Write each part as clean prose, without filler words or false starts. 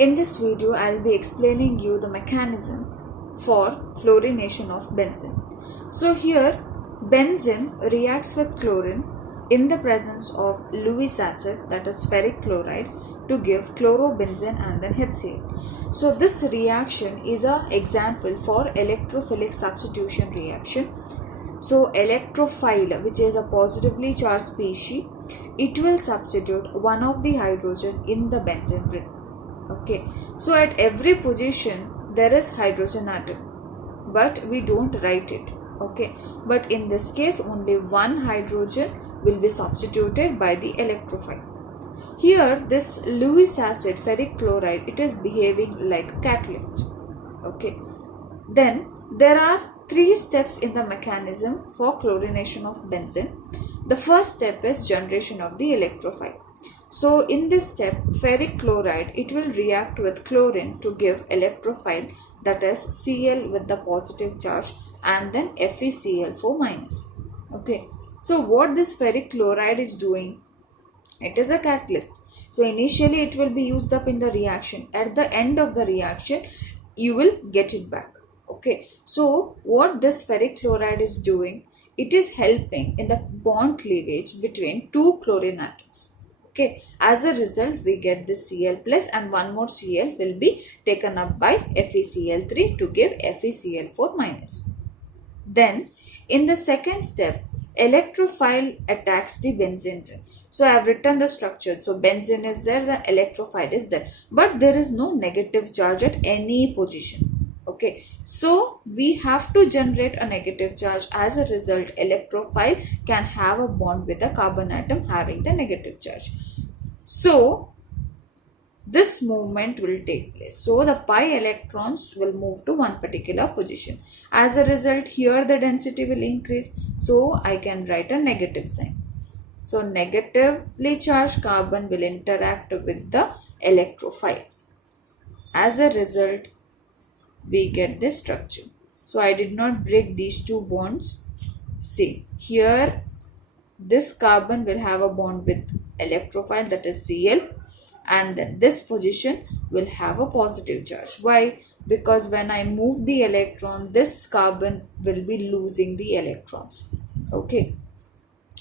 In this video, I'll be explaining you the mechanism for chlorination of benzene. So here, benzene reacts with chlorine in the presence of Lewis acid, that is ferric chloride, to give chlorobenzene and then HCl. So this reaction is an example for electrophilic substitution reaction. So electrophile, which is a positively charged species, it will substitute one of the hydrogen in the benzene ring. Okay, so at every position there is hydrogen atom, but we don't write it. Okay, but in this case only one hydrogen will be substituted by the electrophile. Here this Lewis acid ferric chloride, it is behaving like a catalyst. Okay, then there are three steps in the mechanism for chlorination of benzene. The first step is generation of the electrophile. So in this step, ferric chloride, it will react with chlorine to give electrophile, that is Cl with the positive charge and then FeCl4 minus. Okay, so what this ferric chloride is doing, it is a catalyst. So initially it will be used up in the reaction. At the end of the reaction, you will get it back. Okay, so what this ferric chloride is doing, it is helping in the bond cleavage between two chlorine atoms. Okay, as a result we get this Cl plus and one more Cl will be taken up by FeCl3 to give FeCl4 minus. Then in the second step, electrophile attacks the benzene ring. So I have written the structure. So benzene is there, the electrophile is there, but there is no negative charge at any position. Okay, so we have to generate a negative charge. As a result, electrophile can have a bond with a carbon atom having the negative charge. So this movement will take place. So the pi electrons will move to one particular position. As a result, here the density will increase. So I can write a negative sign. So negatively charged carbon will interact with the electrophile. As a result, we get this structure. So I did not break these two bonds. See, here this carbon will have a bond with electrophile, that is Cl, and then this position will have a positive charge. Why? Because when I move the electron, this carbon will be losing the electrons. Okay.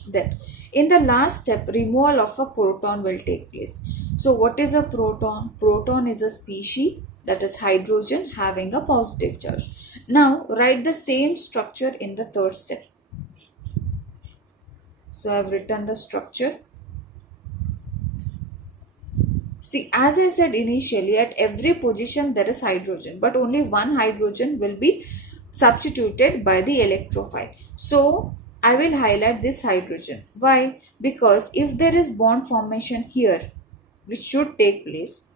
Then in the last step, removal of a proton will take place. So what is a proton? Proton is a species, that is hydrogen having a positive charge. Now write the same structure in the third step. So I have written the structure. See, as I said initially, at every position there is hydrogen, but only one hydrogen will be substituted by the electrophile. So I will highlight this hydrogen. Why? Because if there is bond formation here, which should take place,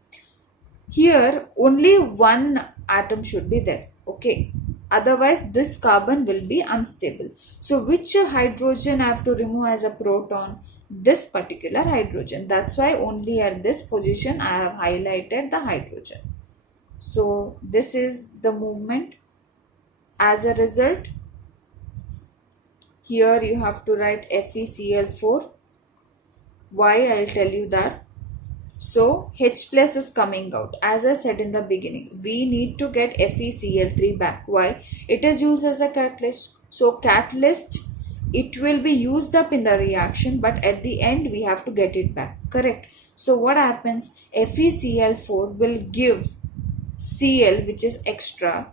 here only one atom should be there. Okay, otherwise this carbon will be unstable. So which hydrogen I have to remove as a proton? This particular hydrogen. That's why only at this position I have highlighted the hydrogen. So this is the movement. As a result, here you have to write FeCl4. Why? I'll tell you that. So H plus is coming out. As I said in the beginning, we need to get FeCl3 back. Why? It is used as a catalyst. So catalyst, it will be used up in the reaction, but at the end we have to get it back. Correct? So what happens? FeCl4 will give Cl, which is extra.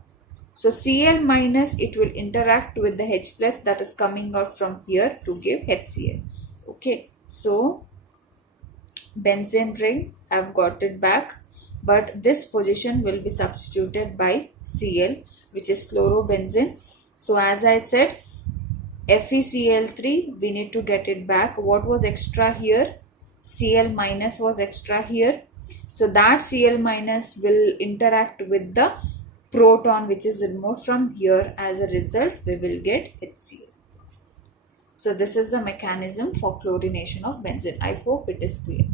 So Cl minus, it will interact with the H plus that is coming out from here to give HCl. Okay. So benzene ring, I have got it back, but this position will be substituted by Cl, which is chlorobenzene. So as I said, FeCl3, we need to get it back. What was extra here? Cl minus was extra here. So that Cl minus will interact with the proton which is removed from here. As a result, we will get HCl. So this is the mechanism for chlorination of benzene. I hope it is clear.